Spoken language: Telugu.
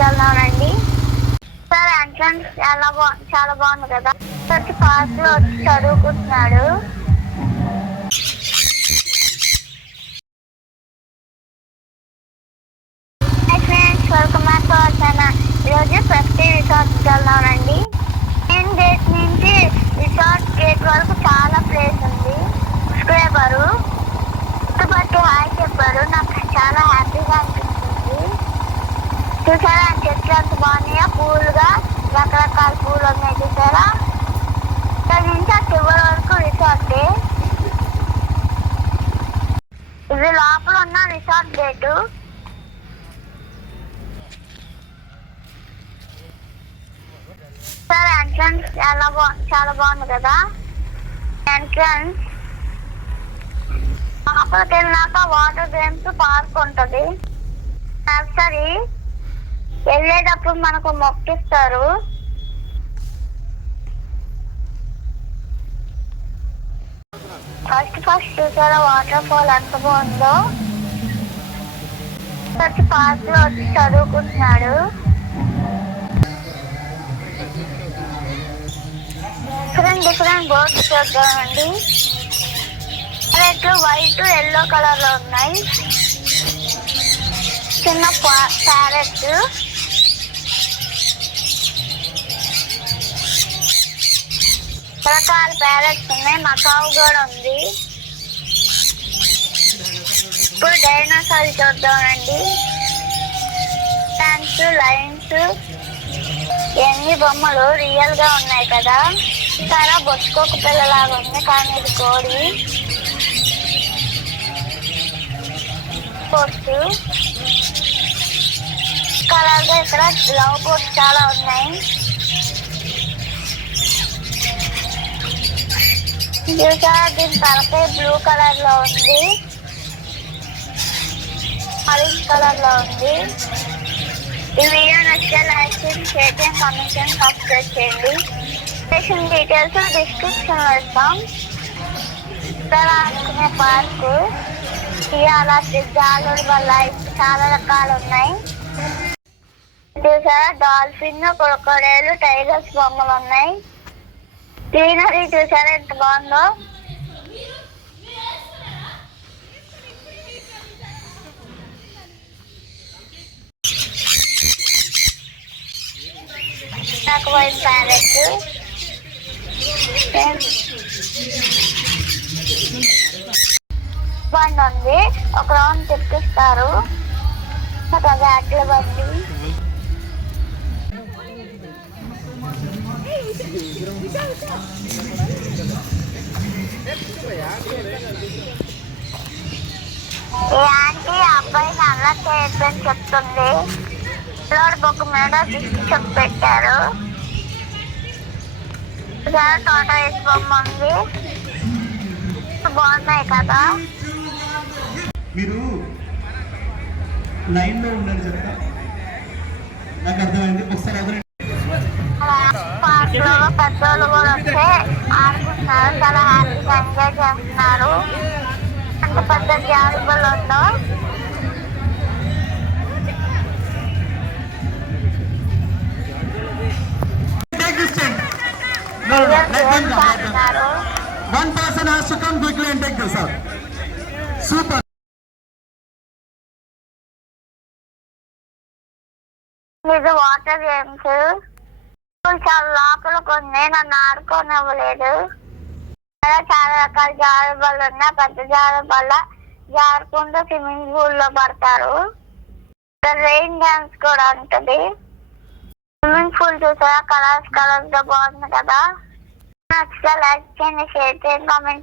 వెళ్తున్నానండి. సార్ ఎంట్రన్స్ చాలా బాగుంది కదా. సార్ పార్క్ లో వచ్చి చదువుకుంటున్నాడు. Welcome back to our channel. ఈరోజు ప్రతి రిసార్ట్కి వెళ్తున్నానండి. మెయిన్ గేట్ నుంచి రిసార్ట్ గేట్ వరకు చాలా ప్లేస్ ఉంది. సబ్స్క్రైబరు బట్టి హాయ్ చెప్పారు. నాకు చాలా హ్యాపీగా అనిపించింది. చూసారా చెట్లు ఎంత బాగున్నాయో, పూలుగా రకరకాల పూలు ఉన్నాయి చూసారా. ఇక్కడ నుంచి ఆ చివరి వరకు రిసార్ట్. ఇది లోపల ఉన్న రిసార్ట్ గేటు. సార్ ఎంట్రన్స్ చాలా బాగుంది కదా. ఎంట్రన్స్ లోపలికి వెళ్ళినాక వాటర్ గేమ్స్ పార్క్ ఉంటది. నర్సరీ వెళ్ళేటప్పుడు మనకు మొక్కిస్తారు. ఫస్ట్ చూసారా వాటర్ ఫాల్ ఎంత బాగుందో. పార్క్ లో వచ్చి చదువుకుంటున్నాడు. డిఫరెంట్ బోర్డ్స్ చూద్దామండి. రెడ్, వైట్, ఎల్లో కలర్ లో ఉన్నాయి. చిన్న ప్యారెట్, రకాల ప్యారెట్స్ ఉన్నాయి. మకావు కూడా ఉంది. ఇప్పుడు డైనోసార్ చూద్దామండి. ఫ్యాన్స్, లైన్స్, ఎన్ని బొమ్మలు రియల్ గా ఉన్నాయి కదా. చాలా బొచ్చుకోక పిల్లలాగా ఉంది కానీ ఇది కోడి. కలర్ గా ఇక్కడ లవ్ బోట్స్ చాలా ఉన్నాయి. చూసారా దీని తలపై బ్లూ కలర్ లో ఉంది, ఆరెంజ్ కలర్ లో ఉంది. ఈ వీడియో నచ్చితే లైక్ చేసి షేర్ చేయండి, కామెంట్ చేయండి, సబ్స్క్రైబ్ చేయండి. స్టేషన్ డీటెయిల్స్ డిస్క్రిప్షన్ లో ఇస్తాం. ఇక్కడ ఆడుకునే పార్కు, ఇవాళ జారుడు వల్ల చాలా రకాలు ఉన్నాయి. చూసారా డాల్ఫిన్, క్రొకోడైల్, టైగర్స్ బొమ్మలు ఉన్నాయి. గ్రీనరీ చూసారా ఎంత బాగుందో. నాకు వైట్ ప్యారెట్ బండి ఉంది. ఒక రౌండ్ తిప్పిస్తారు. ఒక బ్యాట్ల బండి. ఈ ఆంటీ అబ్బాయిని అలా చేయొద్దని చెప్తుంది. పిల్లోడి బొక్క మీద చెప్పి పెట్టారు. తోట వేసి బొమ్మ ఉంది. బాగున్నాయి కదా. మీరు లైన్ లో ఉండాలి చెప్తా. నాకు అర్థమైంది. ఒకసారి పార్క్ లో పెద్దోళ్ళు కూడా వస్తే ఆడుకుంటున్నారు. చాలా హ్యాపీగా ఎంజాయ్ చేస్తున్నారు. అంత పెద్ద జారుబల్ ఉందో. One person has to come quickly and take this out. Super. ఇది వాటర్ గేమ్స్. చాలా లోపల కొన్ని నన్ను ఆడుకోనివ్వలేదు. చాలా రకాల జారుబళ్ళు ఉన్నాయి. పెద్ద జారుబల్ల జారుకుంటూ స్విమ్మింగ్ పూల్ లో పడతారు. రెయిన్ డాన్స్ కూడా ఉంటది. స్విమ్మింగ్ పూల్ చూసారా కలర్స్ గా బాగుంది కదా. నచ్చితే లైక్ చేయండి, షేర్ చేయండి, కామెంట్ చేయండి.